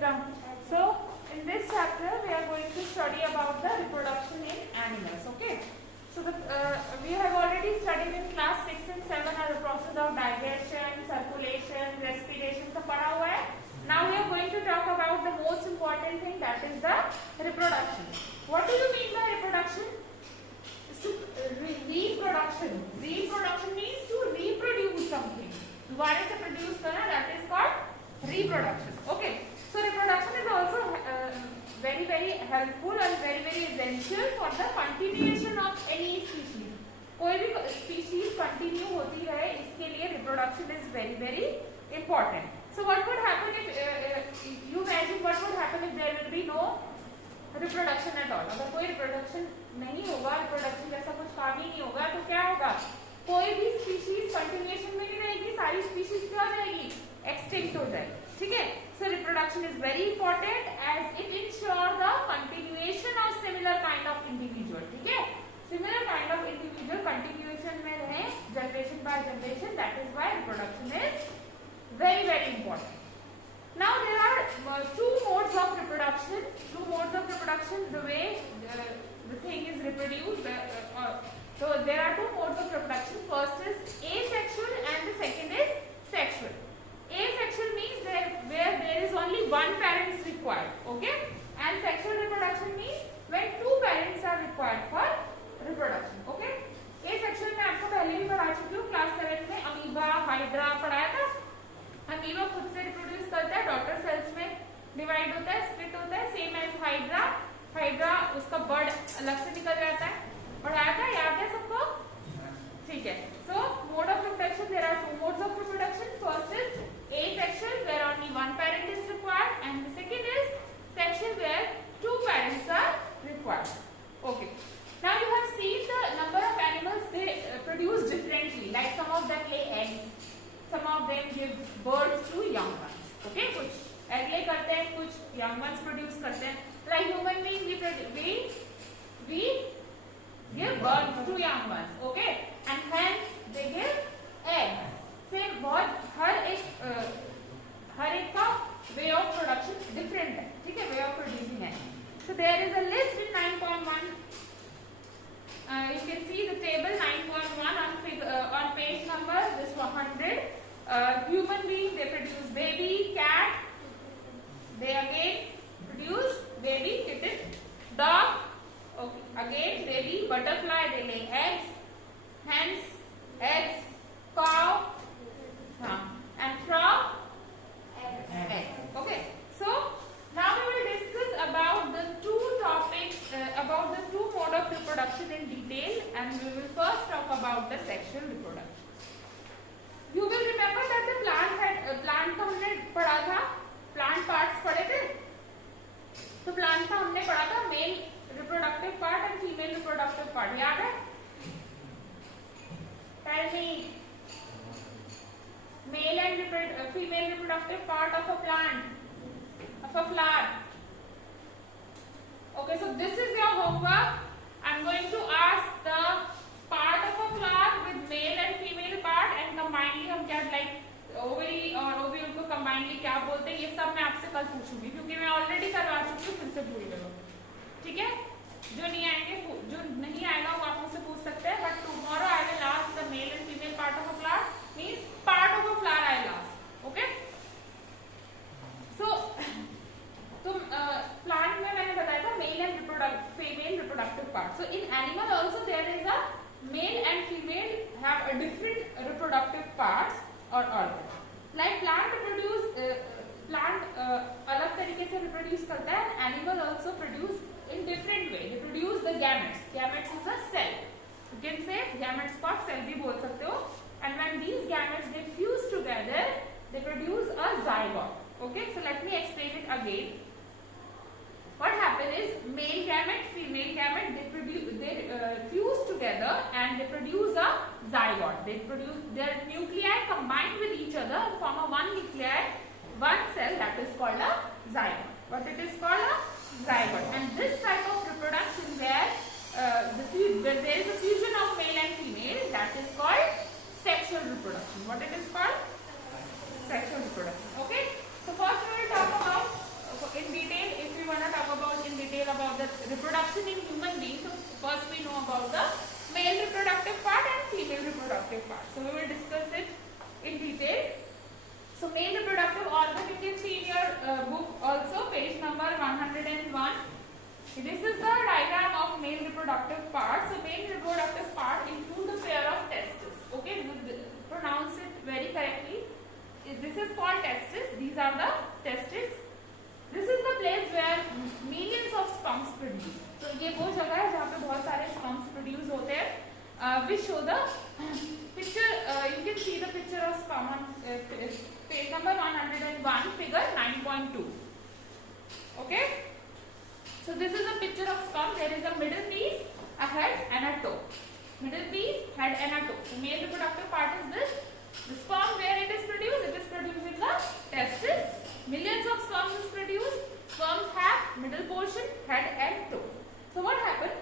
Ram. So in this chapter we are going to study about the reproduction in animals. Okay. So we have already studied in class 6 and 7 as the process of digestion, circulation, respiration. So पढ़ा हुआ है. Now we are going to talk about the most important thing, that is the reproduction. What do you mean by reproduction? It's to reproduction. Reproduction means to reproduce something. दोबारा से produce करना, that is called reproduction. Okay. So reproduction is also very helpful and very essential for the continuation of any species. कोई भी species continue होती रहे, इसके लिए reproduction is very important. So what would happen if you imagine what would happen if there will be no reproduction at all? अगर कोई reproduction नहीं होगा, reproduction जैसा कुछ काम ही नहीं होगा, तो क्या होगा? कोई भी species continuation में नहीं रहेगी, सारी species क्या हो जाएगी? Extinct हो जाएगी. ठीक है? So reproduction is very important as it ensures the continuation of similar kind of individual. ठीक है? Similar kind of individual continuation में रहे generation by generation. That is why reproduction is very important. Now there are two modes of reproduction. Two modes of reproduction. The way the thing is reproduced. So there are two modes of reproduction. First is asexual and the second is sexual. Asexual means where there is only one parent is required. Okay. And sexual reproduction means when two parents are required for reproduction. Okay. Asexual में आपको पहले भी पढ़ा चुकी हूँ class 7 में amoeba hydra पढ़ाया था. अमीबा खुद से रिप्रोड्यूस करता है, डॉटर सेल्स में डिवाइड होता है, स्प्लिट होता है, सेम एज हाइड्रा. हाइड्रा उसका बर्ड अलग से निकल जाता है. पढ़ाया था, याद है सबको? ठीक है. So mode of reproduction, there are two modes of reproduction. First is asexual where only one parent is required, and the second is sexual where two parents are required. Okay. Now you have seen the number of animals they produce differently. Like some of them lay eggs, some of them give birth to young ones. Okay, कुछ egg lay करते हैं, कुछ young ones produce करते हैं. Like human beings, we give birth to young ones. Okay, and hence they give eggs. से बहुत हर एक का way of production different है. ठीक है, way of producing है. So there is a list in 9.1. You can see the table 9.1 on page number this 100. Human being, they produce baby. Cat, they again produce baby kitten. Dog, okay, again baby. Butterfly, they lay eggs. Hens, eggs. Cow, and frog, eggs. Okay. So now we will discuss about the two topics, about the two mode of reproduction in detail, and we will first talk about the sexual reproduction. You will remember that the plant का हमने पढ़ा था, plant parts पढ़े थे. तो plant का हमने पढ़ा था male reproductive part and female reproductive part. याद है? Tell me. Male and female reproductive part of a plant, of a flower. Okay, so this is your homework. I'm going to ask the part of a flower with male and female part and combinedly हम क्या like ovary और ovule को combinedly क्या बोलते हैं, ये सब मैं आपसे कल पूछूंगी क्योंकि मैं ऑलरेडी करवा चुकी हूँ, फिर से भूल गए हो. ठीक है, जो नहीं आएगा वो आप मुझसे पूछ सकते हैं. But tomorrow I will ask the male and female part of a flower, means part of a flower I will ask. Okay. So plant में मैंने बताया था male and female reproductive part. So in animal also there is a male and female have a different reproductive parts और organ. Like plant अलग तरीके से reproduce करता है. Animal also produce in different way. They produce the gametes. Gametes is a cell. You can say gametes को आप cell भी बोल सकते हो. And when these gametes they fuse together, they produce a zygote. Okay, so let me explain it again. What happens is male gamete, female gamete, they fuse together and they produce a zygote. They produce their nuclei combined with each other and form a one nuclei, one cell, that is called a zygote. What it is called a zygote. And this type of reproduction where there is a fusion of male and female, that is called sexual reproduction. What it is called? Sexual reproduction. Okay. So first we will talk about reproduction in human beings, so first we know about the male reproductive part and female reproductive part. So we will discuss it in detail. So male reproductive organ, you can see in your book also, page number 101. This is the diagram of male reproductive part. So male reproductive part includes a pair of testes. Okay, pronounce it very correctly. This is called testes. These are the testes. This is the place where millions of sperms produce. So ये वो जगह है जहाँ पे बहुत सारे sperms produce होते हैं. We show the picture. You can see the picture of sperm on page number 101, figure 9.2. Okay. So this is a picture of sperm. There is a middle piece, a head, and a toe. Middle piece, head, and a toe. The male reproductive part is this. The sperm, where it is produced in the testes. Millions of sperms is produced. Sperms have middle portion, head, and toe. So what happened?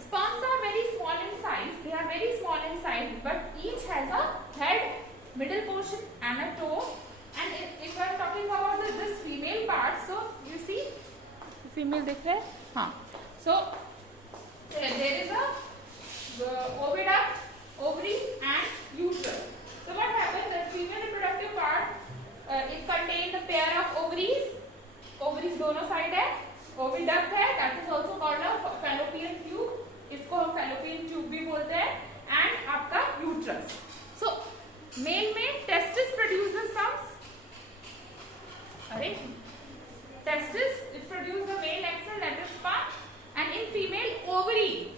Sperms are very small in size. They are very small in size, but each has a head, middle portion, and a toe. And if I am talking about this female part, so you see, female दिख रहा है? हाँ. So there is a oviduct, ovary, and uterus. So what happens? The female reproductive part, it contains a pair of ovaries. Ovaries दोनों side है. Oviduct है. That is also called a fallopian tube. इसको हम fallopian tube भी बोलते हैं. And आपका uterus. So male में testis produces sperms. Testis, it produces the male egg cell, that is sperm, and in female ovary,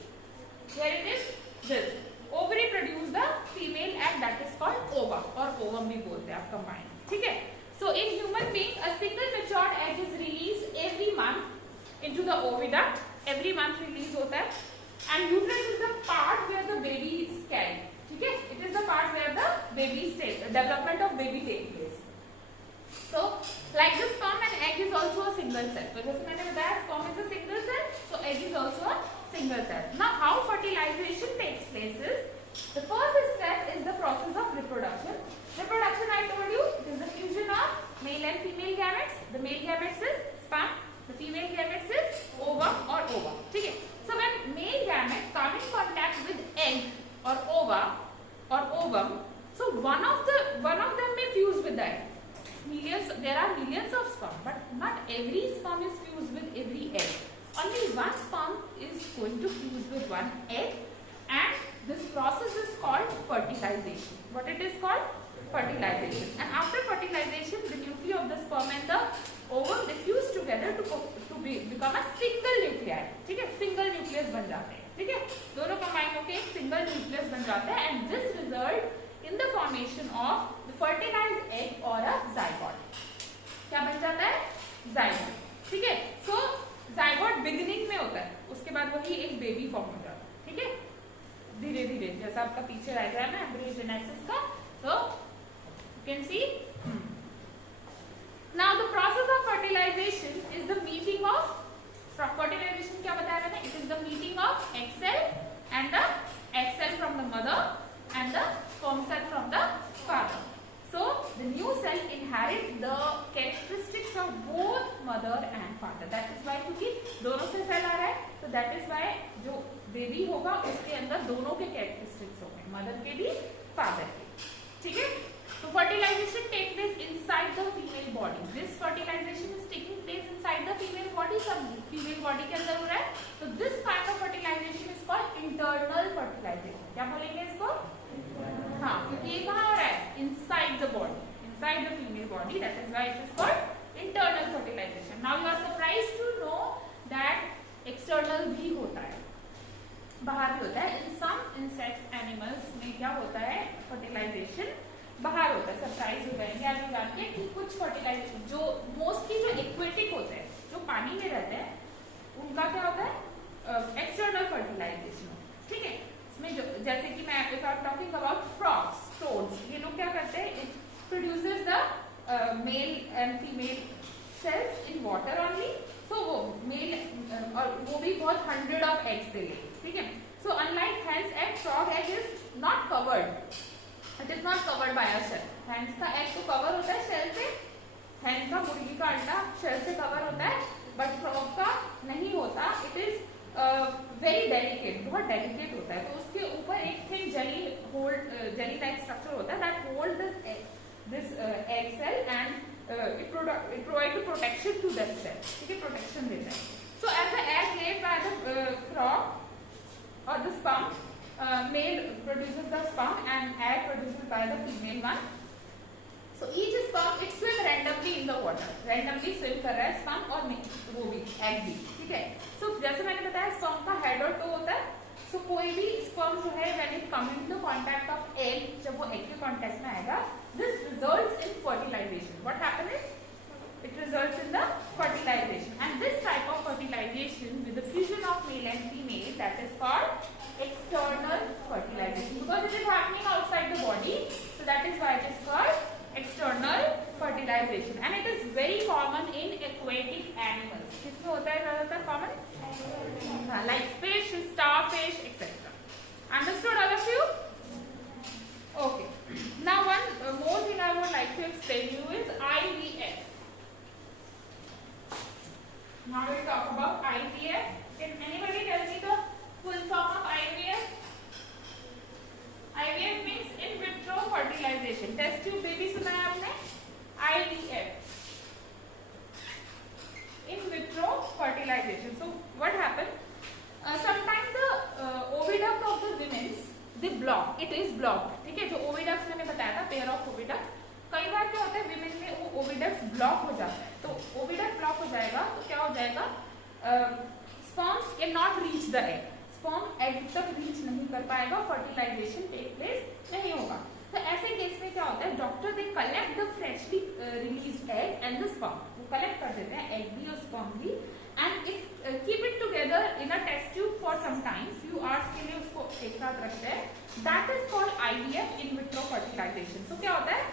where it is this ovary produce the female egg, that is called ova or ovum भी बोलते हैं आप combine. ठीक है? So in human being, a single matured egg is released every month into the oviduct. Every month release होता है, and uterus is the part where the baby is carried. ठीक है? It is the part where the baby development of baby takes place. So, like the sperm, an egg is also a single cell. तो जैसे मैंने बताया, sperm is a single cell, so egg is also a single cell. Now, how fertilization takes place is, the first step is the process of reproduction. Reproduction, I told you, it is the fusion of male and female gametes. The male gametes is sperm, the female gametes is ovum or ova. ठीक है? So when male gamete come in contact with egg or ova or ovum, so one of them may fuse with the egg. There are millions of sperm, but not every sperm is fused with every egg. Only one sperm is going to fuse with one egg, and this process is called fertilization. What it is called? Fertilization. And after fertilization, the nuclei of the sperm and the ovum they fuse together to become a single nuclei. ठीक है? Single nucleus बन जाते हैं. ठीक है? दोनों combine होके एक single nucleus बन जाते हैं, and this result in the formation of the fertilized egg or a zygote. क्या बन जाता है? Zygote. ठीक है? So zygote beginning में होता है, उसके बाद वही एक बेबी फॉर्म हो जाता है. ठीक है? धीरे धीरे जैसा आपका पीछे डायग्राम है एम्ब्रियोजेनेसिस का. So you can see. Now the process of fertilization is the meeting of fertilization. क्या बताया मैंने? It is the meeting of egg cell and the egg cell from the mother and the sperm cell from the father. So the new cell inherit the characteristics of both mother and father. That is why क्योंकि दोनों से cell आ रहा है, तो that is why जो baby होगा उसके अंदर दोनों के कैरेक्टरिस्टिक्स होंगे, मदर के भी फादर के. ठीक है? तो fertilization take place inside the female body. This fertilization is taking place inside the female body. सब female body के अंदर हो रहा है. तो this kind of fertilization is called internal fertilization. क्या बोलेंगे इसको? हाँ, क्योंकि ये कहाँ हो रहा है? Inside the body, inside the female body. That is why it is called internal fertilization. Now you are surprised to know that external भी होता है, बाहर भी होता है. In some insects, animals में क्या होता है? Fertilization बाहर होता है. सरप्राइज हो जाएंगे आप जान के कि कुछ फर्टिलाइजेशन जो मोस्टली जो एक्वेटिक होते हैं, जो पानी में रहते हैं, उनका क्या होता है? External fertilization. ठीक है? इसमें जो जैसे कि मैं if I am talking about frogs, toads, ये लोग क्या करते हैं? It produces the male and female cells in water only. So वो मेल और वो भी बहुत 100 ऑफ एग्स देंगे. ठीक है? So unlike hence egg, frog egg is not covered. It is not covered by a shell. Hence का egg तो cover होता है shell से. Hen का मुर्गी का अंडा shell से cover होता है. But बहुत डेलिकेट होता है, तो उसके ऊपर एक थिन जेली लाइक स्ट्रक्चर होता है that hold this egg cell and it provide protection to that cell, ठीक है, प्रोटेक्शन देता है. So as the egg laid by the frog और the sperm, male produces the sperm and egg produces by the female one. So each sperm it swim randomly in the water, randomly swim कर रहा है sperm और वो भी egg भी, ठीक है. So जैसे मैंने बताया sperm का head और toe होता है. So कोई भी sperm जो है when it come into contact of egg, जब वो egg के contact में आएगा, this results in fertilization. What happens? It results in the fertilization, and this type of fertilization with the fusion of male and female, that is called external fertilization, because it is happening outside the body, so that is why it is called external fertilization, and it is very common in aquatic animals. किसमें होता है ज़्यादातर common? Like fish, starfish, etc. Understood all of you? Okay. Now one more thing I would like to explain you is IVF. Now we'll talk about IVF. Can anybody tell me the full form of IVF? IVF means in vitro fertilization. Test tube baby सुना है आपने? IVF. In vitro fertilization. So what happened? Sometimes the oviduct of the women's they block. It is blocked. ठीक है, जो oviducts मैंने बताया था, pair of oviducts. कई बार क्या होता है विमेन में वो ओविडक्स ब्लॉक हो जाता है, तो ओविडक्ट ब्लॉक हो जाएगा तो क्या हो जाएगा, sperms can not reach the egg, sperm egg तक रीच नहीं कर पाएगा, फर्टिलाइजेशन टेक प्लेस नहीं होगा. तो ऐसे केस में क्या होता है, doctor they collect the freshly released egg and the sperm, वो कलेक्ट कर देते हैं एग भी और स्पर्म भी, and it keep it together in a test tube for some time, few hours के लिए उसको एक साथ रखते हैं. That is called IVF, in vitro fertilisation. तो क्या होता है,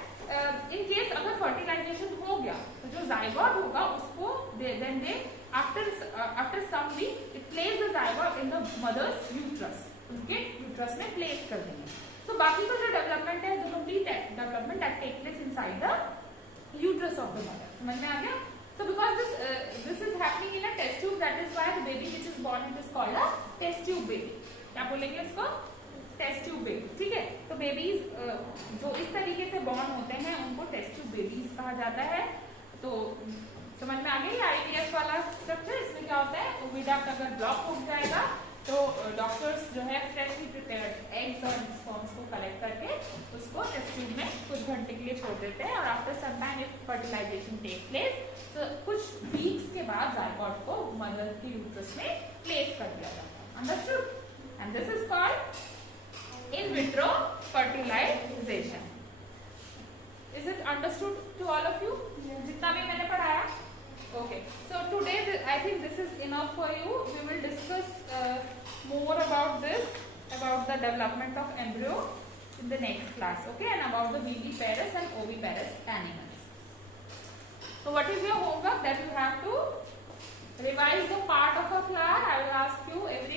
इन केस अगर फर्टिलाइजेशन हो गया तो जो जाइगोट होगा उसको then they after some week it place the zygote in the mother's uterus, उनके यूट्रस में प्लेस कर देंगे. तो बाकी का जो डेवलपमेंट है, the complete development that take place inside the uterus of the mother. समझ में आ गया? So because this is happening in a test tube, that is why the baby which is born it is called a test tube baby. क्या बोलेंगे इसको? Test tube baby. ठीक है, तो babies जो इस तरीके से बॉर्न होते हैं उनको टेस्ट ट्यूब बेबीज कहा जाता है. तो समझ में आ गई आईवीएफ वाला स्ट्रक्चर. इसमें क्या होता है, ओविडक्ट अगर ब्लॉक हो जाएगा तो डॉक्टर्स जो है फ्रेशली प्रिपेयर्ड एग्स और स्पर्म्स को कलेक्ट करके उसको टेस्ट ट्यूब में कुछ घंटे के लिए छोड़ देते हैं, और after some time if fertilisation take place तो कुछ वीक्स के बाद जाइगोट को मदर के यूट्रस में प्लेस कर दिया जाता है. Understood? And this is called in vitro fertilization. Is it understood to all of you? जितना भी मैंने पढ़ाया? Okay. So today I think this is enough for you. We will discuss more about this, about the development of embryo in the next class. Okay, and about the viviparous and oviparous animals. So what is your homework? That you have to revise the part of a flower. I will ask you every